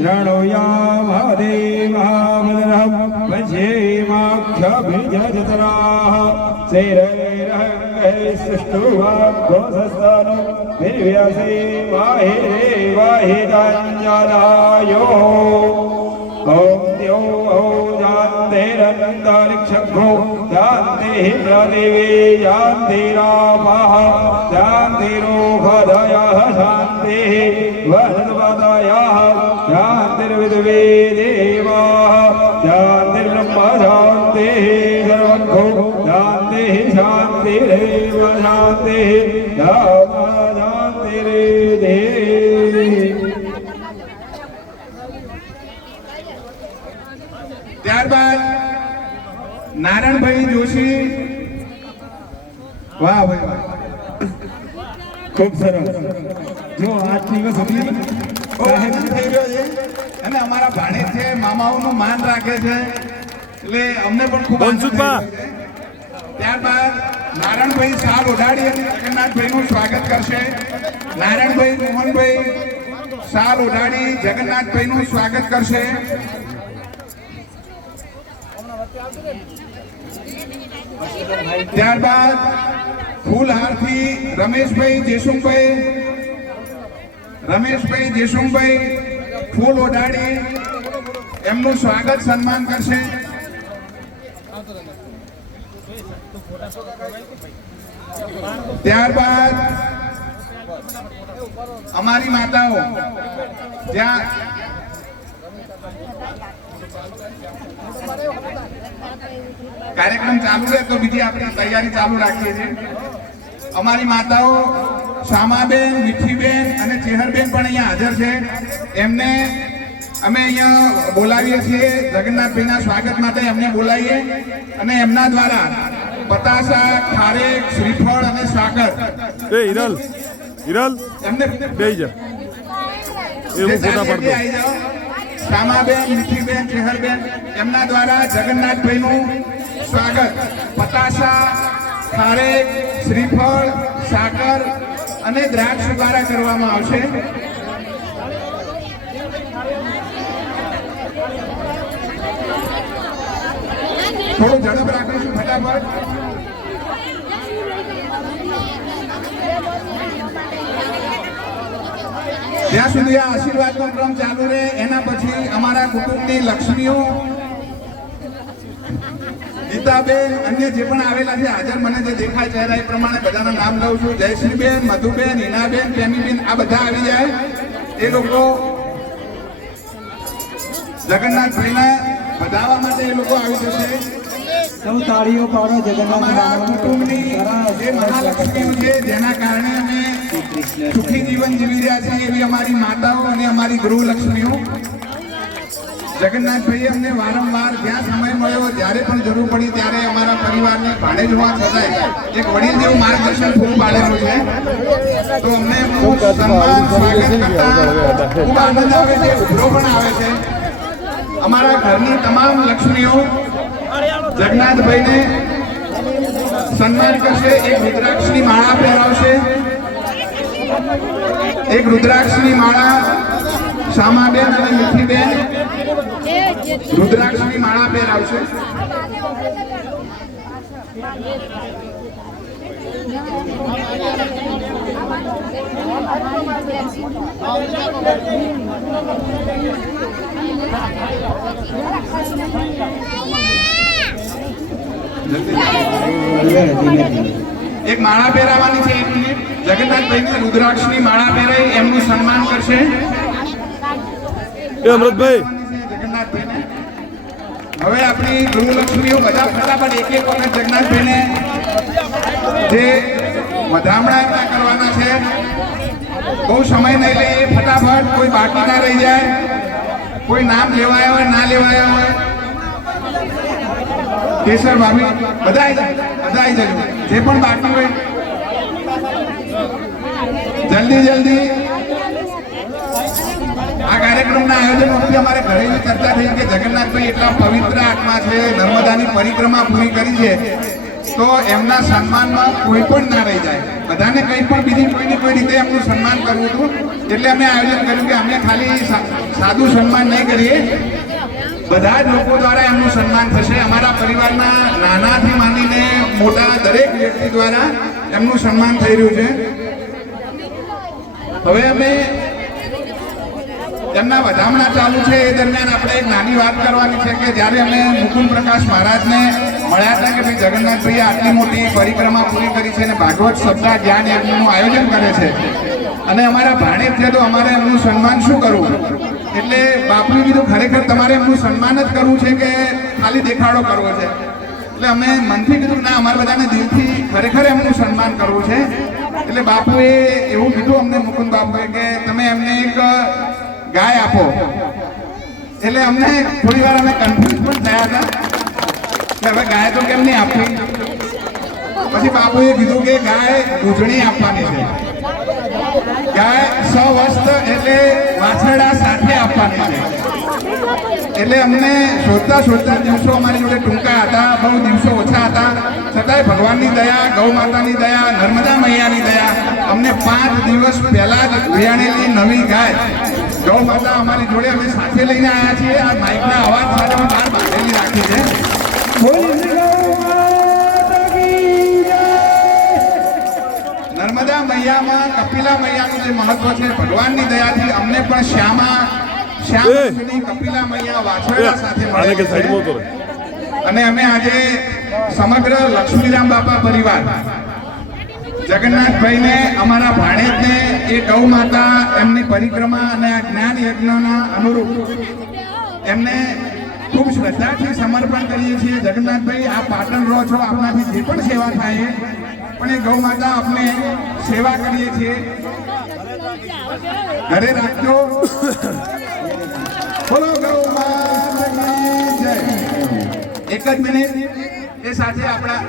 शृणुयामः देवः भद्रं पश्येमाक्षभिजतराः शैरैरङ्गैः सुष्ठुवाग्घोषस्तनु निर्व्यसे वाहि देवहितञ्जलायो ॐ द्यो ॐ शान्तिरन्तरिक्षभ्रो शान्तिः पृथिवी शान्तिरापः शान्तिरोहदयः शान्तिः वनस्पतयः शान्तिर्विद्वे देवाः शान्तिर्ब्रह्म शान्तिः सर्वभो शान्तिः शान्तिरेव शान्तिः राम शान्तिरेधे ત્યારબાદ નારાયણભાઈ જોશી વાહ ભાઈ વાહ ખૂબ સરસ જો આજ દિવસ સુધી અને અમારા ભાણેજ છે મામાઓનું માન રાખે છે. એટલે અમને પણ ખૂબ. ત્યારબાદ નારાયણભાઈ સાલ ઉડાડી અને જગન્નાથભાઈનું સ્વાગત કરશે. નારાયણભાઈ મોહનભાઈ સાલ ઓઢાડી જગન્નાથભાઈનું સ્વાગત કરશે. ત્યારબાદ ફૂલહારથી રમેશભાઈ જેસુમભાઈ રમેશભાઈ જેસુમભાઈ, ફૂલ ઓઢાડી એમનું સ્વાગત સન્માન કરશે. ત્યારબાદ અમારી માતાઓ, જ્યાં કાર્યક્રમ ચાલુ રહે તો બીજી આપણી તૈયારી ચાલુ રાખીએ છીએ. અમારી માતાઓ શામાબેન મીઠીબેન અને ચેહરબેન પણ અહીંયા હાજર છે. એમને અમે અહીંયા બોલાવીએ છીએ. જગન્નાથભાઈના સ્વાગત માટે એમને બોલાવીએ. અને એમના દ્વારા પતાસા ખારેક શ્રીફળ અને સાકર. એ હિરલ હિરલ એમને બે જા. એવું ફોટા પાડતો. શામાબેન મીઠીબેન ચેહરબેન એમના દ્વારા જગન્નાથભાઈનું સ્વાગત. પતાસા ખારેક શ્રીફળ સાકર અને દ્રાક્ષ દ્વારા કરવામાં આવશે. થોડું ઝડપ રાખીશું ફટાફટ. જ્યાં સુધી આ આશીર્વાદનો ક્રમ ચાલુ રહે, એના પછી અમારા કુટુંબની લક્ષ્મીઓ ગીતાબેન અન્ય જે પણ આવેલા છે હાજર મને જે દેખાય ચહેરા એ પ્રમાણે બધાના નામ લઉં છું. જયશ્રીબેન મધુબેન હિનાબેન પ્રેમીબેન આ બધા આવી જાય. એ લોકો જગન્નાથભાઈને વધાવવા માટે એ લોકો આવી જશે. સૌ તાળીઓ પાડો કુટુંબની જે મહાલક્ષ્મીઓ છે જેના કારણે અમે સુખી જીવન જીવી રહ્યા છીએ એવી અમારી માતાઓ અને અમારી ગૃહલક્ષ્મીઓ. જગન્નાથભાઈએ અમને વારંવાર જ્યાં સમય મળ્યો, જ્યારે પણ જરૂર પડી ત્યારે અમારા પરિવારને ભાડે જ હોવા એક વડીલ જેવું માર્ગદર્શન પૂરું પાડેલું છે. તો અમને એમનું સન્માન, સ્વાગત કરતા ખૂબ આનંદ આવે છે, ઉભરો પણ આવે છે. અમારા ઘરની તમામ લક્ષ્મીઓ જગન્નાથભાઈને સન્માન કરશે, એક રુદ્રાક્ષની માળા પહેરાવશે. એક રુદ્રાક્ષની માળા શામાબેન અને મીઠીબેન રુદ્રાક્ષની માળા પહેરાવશે એક માળા પહેરાવાની છે એક મિનિટ જગન્નાથભાઈને રુદ્રાક્ષની માળા પહેરાઈ એમનું સન્માન કરશે. અમૃતભાઈ. હવે આપણી ગૃહલક્ષ્મીઓ બધા ફટાફટ એક એક વખત જગન્નાથભાઈને જે વધામણા કરવાના છે, બહુ સમય નહીં લઈએ ફટાફટ કોઈ બાકી ના રહી જાય, કોઈ નામ લેવાયા હોય, ના લેવાયા હોય. કેસર ભાભી, બધા બધા જજો જે પણ બાકી હોય, જલ્દી જલ્દી. કાર્યક્રમના આયોજન વખતે અમારે ઘરે એવી ચર્ચા થઈ કે જગન્નાથભાઈ એટલા પવિત્ર આત્મા છે, નર્મદાની પરિક્રમા પૂરી કરી છે, તો એમના સન્માનમાં કોઈ પણ ના રહી જાય. બધાને કંઈ પણ બીજી કોઈને કોઈ રીતે એમનું સન્માન કરવું હતું, એટલે અમે આયોજન કર્યું કે અમે ખાલી સાદું સન્માન નહીં કરીએ. બધા જ લોકો દ્વારા એમનું સન્માન થશે. અમારા પરિવારના નાનાથી માંડીને મોટા દરેક વ્યક્તિ દ્વારા એમનું સન્માન થઈ રહ્યું છે. હવે અમે એમના વધામણા ચાલુ છે, એ દરમિયાન આપણે એક નાની વાત કરવાની છે કે જ્યારે અમે મુકુંદ પ્રકાશ મહારાજને મળ્યા હતા કે ભાઈ જગન્નાથભાઈએ આટલી મોટી પરિક્રમા પૂરી કરી છે અને ભાગવત સપ્તાહ જ્ઞાન યજ્ઞનું આયોજન કરે છે અને અમારા ભાણેજ છે તો અમારે એમનું સન્માન શું કરવું? એટલે બાપુએ કીધું, ખરેખર તમારે એમનું સન્માન જ કરવું છે કે ખાલી દેખાડો કરવો છે? એટલે અમે મનથી કીધું, ના, અમારે બધાને દિલથી ખરેખર એમનું સન્માન કરવું છે. એટલે બાપુએ એવું કીધું અમને મુકુંદ બાપુએ, કે તમે એમને એક ગાય આપો. એટલે અમને થોડી વાર અમે કન્ફ્યુઝ પણ થયા હતા કે હવે ગાય તો કેમ નહીં આપવી? પછી બાપુએ કીધું કે ગાય દૂધણી આપવાની છે. ગાય સો વસ્ત એટલે વાછરડા સાથે આપવાની છે. એટલે અમને શોધતા શોધતા દિવસો અમારી જોડે ટૂંકા હતા, બહુ દિવસો ઓછા હતા. છતાંય ભગવાનની દયા, ગૌ માતાની દયા, નર્મદા મૈયાની દયા અમને પાંચ દિવસ પહેલા જ વિયાણેલી નવી ગાય ગૌ માતા અમારી જોડે અમે સાથે લઈને આવ્યા છીએ આ માઇકના અવાજ સાથે અમે બહાર બાંધેલી રાખી છે બોલી શ્રી ગૌ માતા કી જય. નર્મદા મૈયામાં કપિલા મૈયાનું જે મહત્વ છે ભગવાનની દયાથી અમને પણ શ્યામા શ્યામ! કપિલા મૈયા વાછરડા સાથે અને અમે આજે સમગ્ર લક્ષ્મીરામ બાપા પરિવાર જગન્નાથભાઈને, અમારા ભાણેજને, એ ગૌ માતા, એમની પરિક્રમા અને આ જ્ઞાન યજ્ઞના અનુરૂપ એમને ખૂબ શ્રદ્ધાથી સમર્પણ કરીએ છીએ. જગન્નાથભાઈ આ પાટણ રહો છો આપણાથી જે પણ સેવા થાય, પણ એ ગૌ માતા આપને સેવા કરીએ છીએ. ઘરે રાખજો. બોલો ગૌ એક જ મિનિટ, એ સાથે આપણા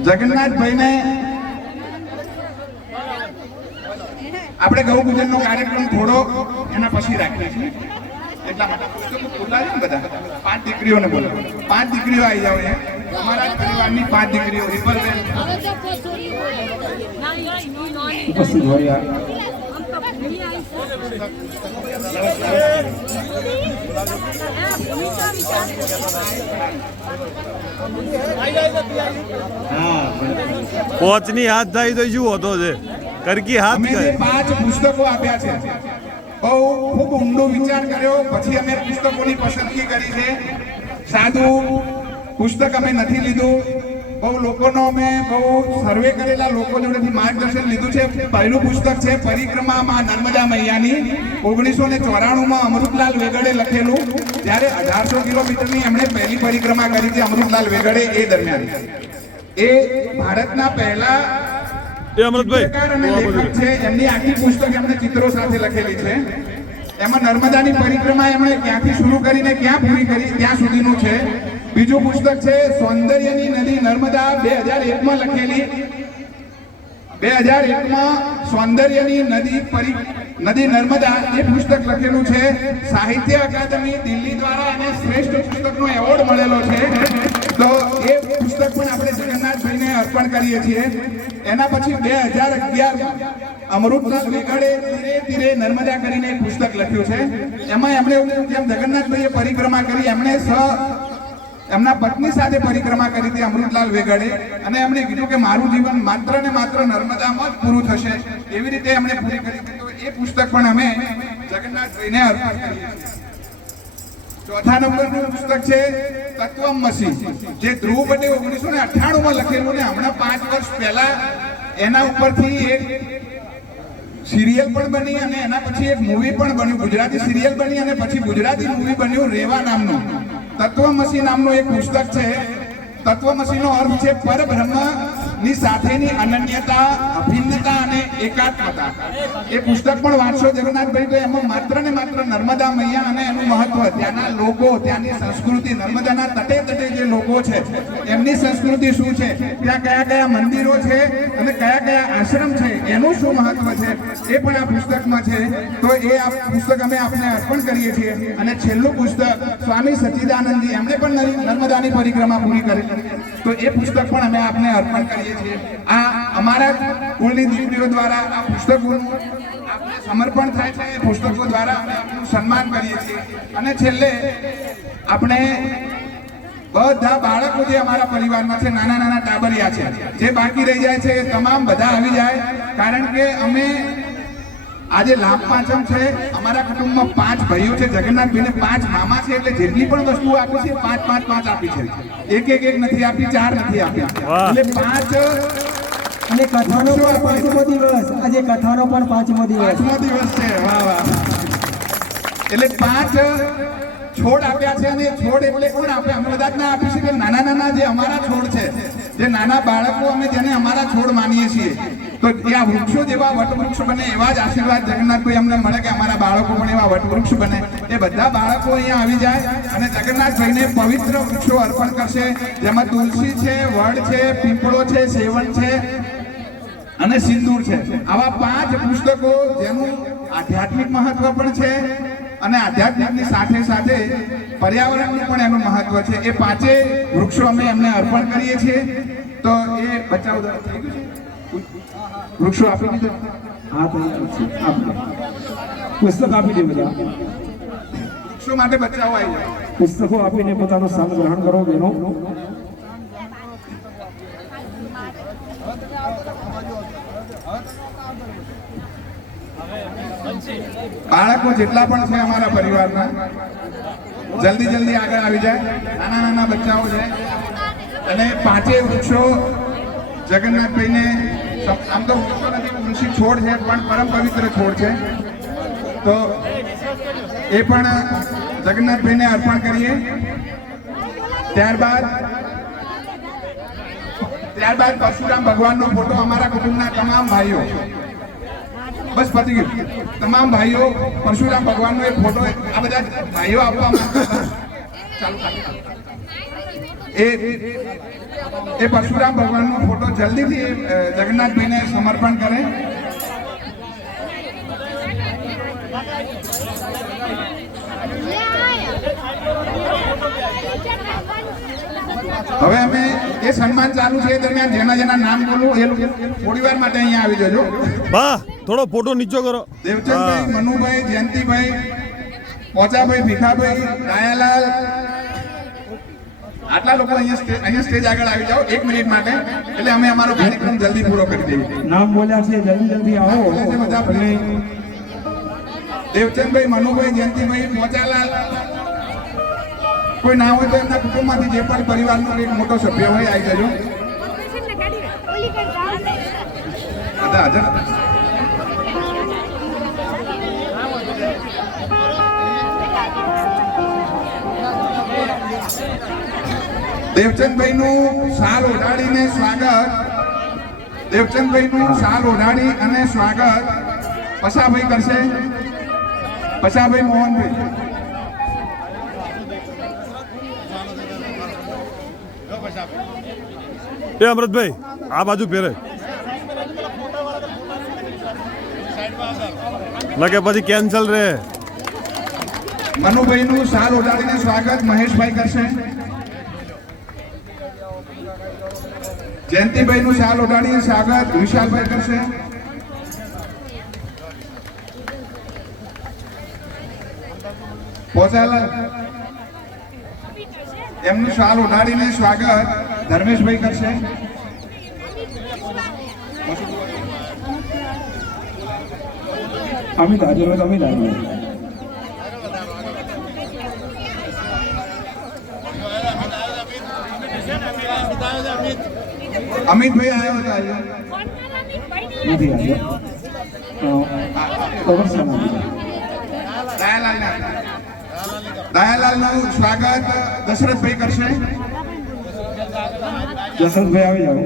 જગન્નાથભાઈને આપણે ગૌ પૂજનનો કાર્યક્રમ થોડો એના પછી રાખીએ છીએ એટલા માટે બોલાવે ને બધા પાંચ દીકરીઓને બોલો પાંચ દીકરીઓ આવી જાવ એ અમારા પરિવારની પાંચ દીકરીઓ રિપલબેન ઉપસ્થિત હોય પોચની હાથ થાય તો શું હોતો છે? કરકી હાથ કરે પાંચ પુસ્તકો આપ્યા છે. બહુ ખૂબ ઊંડો વિચાર કર્યો પછી અમે પુસ્તકોની પસંદગી કરી છે. સાદું પુસ્તક અમે નથી લીધું. બહુ લોકોનો અમે બહુ સર્વે કરેલા લોકો જોડેથી માર્ગદર્શન લીધું છે. પહેલું પુસ્તક છે પરિક્રમામાં નર્મદા મૈયાની. ઓગણીસો ને ચોરાણુંમાં અમૃતલાલ વેગડે લખેલું. ત્યારે અઢારસો કિલોમીટરની એમણે પહેલી પરિક્રમા કરી હતી અમૃતલાલ વેગડે એ દરમિયાન. એ ભારતના પહેલા એ અમૃતભાઈ. છે. એમની આખી પુસ્તક એમણે ચિત્રો સાથે લખેલી છે. એમાં નર્મદાની પરિક્રમા એમણે ક્યાંથી શરૂ કરીને ક્યાં પૂરી કરી ત્યાં સુધીનું છે. બીજું પુસ્તક છે, સૌંદર્યની નદી નર્મદા બે હજાર એકમાં લખેલી. બે હજાર એકમાં સૌંદર્યની નદી પરી નદી નર્મદા એ પુસ્તક લખેલું છે. સાહિત્ય અકાદમી દિલ્હી દ્વારા એને શ્રેષ્ઠ પુસ્તકનો એવોર્ડ મળેલો છે. તો એ પુસ્તક પણ આપણે જગન્નાથભાઈને અર્પણ કરીએ છીએ. એના પછી બે હજાર અગિયારમાં અમૃતલાલ વેગડે ધીરે ધીરે નર્મદા કરીને એક પુસ્તક લખ્યું છે. એમાં એમણે જેમ જગન્નાથભાઈએ પરિક્રમા કરી, એમણે સ એમના પત્ની સાથે પરિક્રમા કરી હતી અમૃતલાલ વેગડે અને એમણે કીધું કે મારું જીવન માત્ર ને માત્ર નર્મદામાં જ પૂરું થશે. એવી રીતે એમણે પૂરી કરી એ પુસ્તક પણ અમે જગન્નાથજીને અર્પણ કરીએ ચોથા નંબરનું પુસ્તક છે, તત્વમ મસી, જે ધ્રુવ પટેલ ઓગણીસો ને અઠ્ઠાણું લખેલું ને હમણાં પાંચ વર્ષ પહેલા એના ઉપરથી એક સિરિયલ પણ બની અને એના પછી એક મૂવી પણ બન્યું. ગુજરાતી સિરિયલ બની અને પછી ગુજરાતી મૂવી બન્યું રેવા નામનું. તત્વમસી નામનું એક પુસ્તક છે. તત્વમસીનો અર્થ છે પરબ્રહ્મની સાથેની અનન્યતા. ભિન્નતા અને એકાત્મતા. એ પુસ્તક પણ વાંચશો જગન્નાથભાઈ તો એમાં માત્ર ને માત્ર નર્મદા મૈયા અને એનું મહત્વ, ત્યાંના લોકો, ત્યાંની સંસ્કૃતિ, નર્મદાના તટે તટે જે લોકો છે, એમની સંસ્કૃતિ શું છે, ત્યાં કયા કયા મંદિરો છે અને કયા કયા આશ્રમ છે, એનું શું મહત્વ છે, એ પણ આ પુસ્તકમાં છે. તો એ આ પુસ્તક અમે આપને અર્પણ કરીએ છીએ અને છેલ્લું પુસ્તક સ્વામી સચ્ચિદાનંદજી એમણે પણ નર્મદાની પરિક્રમા પૂરી કરી. તો એ પુસ્તક પણ અમે આપને અર્પણ કરીએ છીએ. આ અમારા કુળની દીકરીઓ દ્વારા આ પુસ્તકોનું સમર્પણ થાય છે. એ પુસ્તકો દ્વારા અમે આપનું સન્માન કરીએ છીએ. અને છેલ્લે આપણે બધા બાળકો જે અમારા પરિવારમાં છે નાના નાના ટાબરિયા છે જે બાકી રહી જાય છે એ તમામ બધા આવી જાય. કારણ કે અમે આજે લાભ પાંચમ છે. અમારા કુટુંબમાં પાંચ ભાઈઓ છે જગન્નાથભાઈને પાંચ મામા છે એટલે જેટલી પણ વસ્તુ આપી છે પાંચ પાંચ પાંચ આપી છે. એક એક એક નથી આપી ચાર નથી આપી. એટલે પાંચ અને કથાનો પણ પાંચમો દિવસ. આજે કથાનો પણ પાંચમો દિવસ. પાંચમો દિવસ છે. વાહ વાહ. એટલે પાંચ છોડ આપ્યા છે અને છોડ એટલે કોણ આપે? અમે બધા ના આપી શકીએ. નાના નાના જે અમારા છોડ છે, જે નાના બાળકો અમે જેને અમારા છોડ માનીએ છીએ, તો આ વૃક્ષો જેવા વટવૃક્ષ બને, એવા જ આશીર્વાદ જગન્નાથભાઈ અમને મળે કે અમારા બાળકો પણ એવા વટવૃક્ષ બને. એ બધા બાળકો અહીંયા આવી જાય અને જગન્નાથભાઈને પવિત્ર વૃક્ષો અર્પણ કરશે. જેમાં તુલસી છે, વડ છે, પીપળો છે, સેવન છે. અને સિંદૂર છે. આવા પાંચ પુસ્તકો જેનું આધ્યાત્મિક મહત્વ પણ છે અને આધ્યાત્મિકની સાથે સાથે પર્યાવરણનું પણ એનું મહત્વ છે. એ પાંચે વૃક્ષો અમે એમને અર્પણ કરીએ છીએ. તો એ બચાવ વૃક્ષો આપી દીધો? પુસ્તક આપી દે બધા. વૃક્ષો માટે બચાવ આવી પુસ્તકો આપીને પોતાનું સ્થાન ગ્રહણ કરો બેનો. બાળકો જેટલા પણ છે અમારા પરિવારના, જલ્દી જલ્દી આગળ આવી જાય. નાના નાના બચ્ચાઓ છે. અને પાંચેય વૃક્ષો જગન્નાથભાઈને આમ તો વૃક્ષો નથી, તુલસી છોડ છે, પણ પરમ પવિત્ર છોડ છે. તો એ પણ જગન્નાથભાઈને અર્પણ કરીએ. ત્યારબાદ ત્યારબાદ પરશુરામ ભગવાનનો ફોટો અમારા કુટુંબના તમામ ભાઈઓ બસ પતી ગયું. તમામ ભાઈઓ, પરશુરામ ભગવાનનો એક ફોટો આ બધા ભાઈઓ આપવા ચાલુ એ એ પરશુરામ ભગવાનનો ફોટો જલ્દીથી જગન્નાથભાઈને સમર્પણ કરે. હવે અમે એ સન્માન ચાલુ છે દરમિયાન જેના જેના નામ બોલું એ થોડી વાર માટે અહીંયા આવી જજો. વાહ થોડો ફોટો નીચો કરો. દેવચંદભાઈ મનુભાઈ જયંતિભાઈ પોચાભાઈ ભીખાભાઈ રાયાલાલ આટલા લોકો અહીંયા સ્ટેજ અહીંયા સ્ટેજ આગળ આવી જાઓ એક મિનિટ માટે. એટલે અમે અમારો કાર્યક્રમ જલ્દી પૂરો કરી દઈએ. નામ બોલ્યા છે જલ્દી જલ્દી આવો. દેવચંદભાઈ મનુભાઈ જયંતિભાઈ પોચાલાલ. કોઈ ના હોય તો એમના કુટુંબમાંથી જે પણ પરિવારનો એક મોટો સભ્ય હોય આવી જજો બધા હાજર. દેવચંદભાઈ નું શાલ ઓઢાડીને સ્વાગત. દેવચંદભાઈ નું શાલ ઓઢાડી અને સ્વાગત. પશાભાઈ કરશે? પશાભાઈ મોહનભાઈ. એ અમૃતભાઈ, આ બાજુ ફેરે. લગે પછી કેન્સલ રે. મનુભાઈ નું શાલ ઉડાડીને સ્વાગત મહેશભાઈ કરશે. જયંતિભાઈ નું શાલ ઉડાડીને સ્વાગત વિશાલભાઈ કરશે. પહોંચાયેલા એમનું શાલ ઉડાડીને સ્વાગત ધર્મેશભાઈ કરશે અમિત હાજર હોય તો અમિત હાજર હોય. અમિતભાઈ આવ્યો હતો આજે નથી હાજર તો વર્ષા દયાલાલ દયાલાલનું સ્વાગત દશરથભાઈ કરશે જસંતભાઈ આવી જાઓ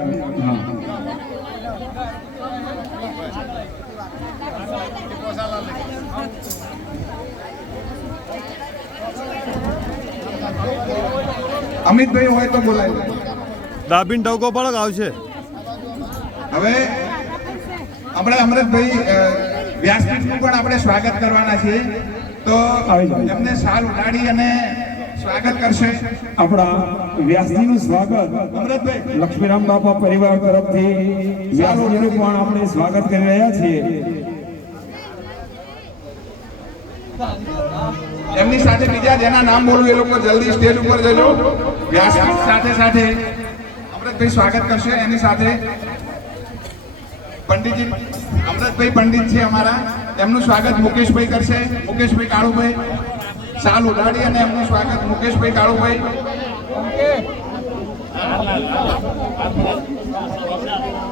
અમિતભાઈ હોય તો બોલાય. દાબીન ટવકો પણ આવશે. હવે આપણે અમરેશભાઈ વ્યાસપીઠનું પણ આપણે સ્વાગત કરવાના છીએ. તો એમને સાલ ઉડાડી અને સ્વાગત કરશે આપણા વ્યાસજીનું સ્વાગત. લક્ષ્મીરામ બાપા પરિવાર તરફથી વ્યાસજીનું પણ આપણે સ્વાગત કરી રહ્યા છીએ. એમની સાથે બીજા જેના નામ બોલવું એ લોકો જલ્દી સ્ટેજ ઉપર જજો. વ્યાસપીઠ સાથે સાથે અમૃતભાઈ સ્વાગત કરશે એની સાથે. પંડિતજી, અમૃતભાઈ પંડિત છે અમારા. એમનું સ્વાગત મુકેશભાઈ કરશે. મુકેશભાઈ કાળુભાઈ. સાલ ઉડાડી અને એમનું સ્વાગત મુકેશભાઈ કાળુભાઈ.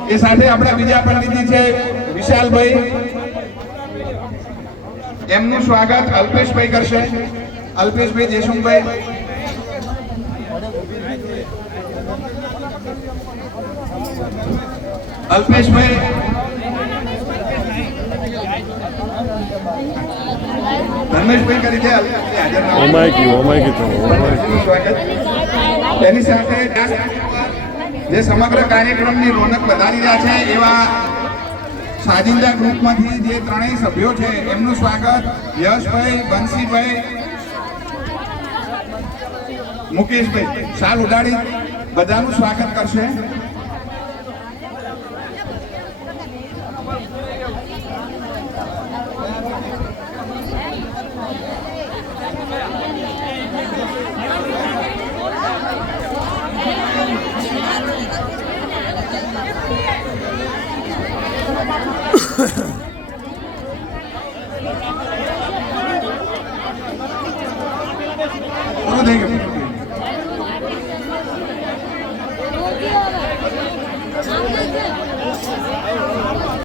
એ સાથે આપણા બીજા પ્રતિનિધિ છે વિશાલભાઈ. એમનું સ્વાગત અલ્પેશભાઈ કરશે. અલ્પેશભાઈ દેશમુખભાઈ અલ્પેશભાઈ ધર્મેશભાઈ તરીકે અલ્પેશભાઈ હાજર ના હોય. ઓમાય ગયું ઓમાય ગયું ઓમાય ગયું સ્વાગત તેની સાથે જે સમગ્ર કાર્યક્રમની રોનક વધારી રહ્યા છે એવા સાજિંદા ગ્રુપમાંથી જે ત્રણેય સભ્યો છે એમનું સ્વાગત યશભાઈ બંસીભાઈ મુકેશભાઈ. શાલ ઉડાડી બધાનું સ્વાગત કરશે.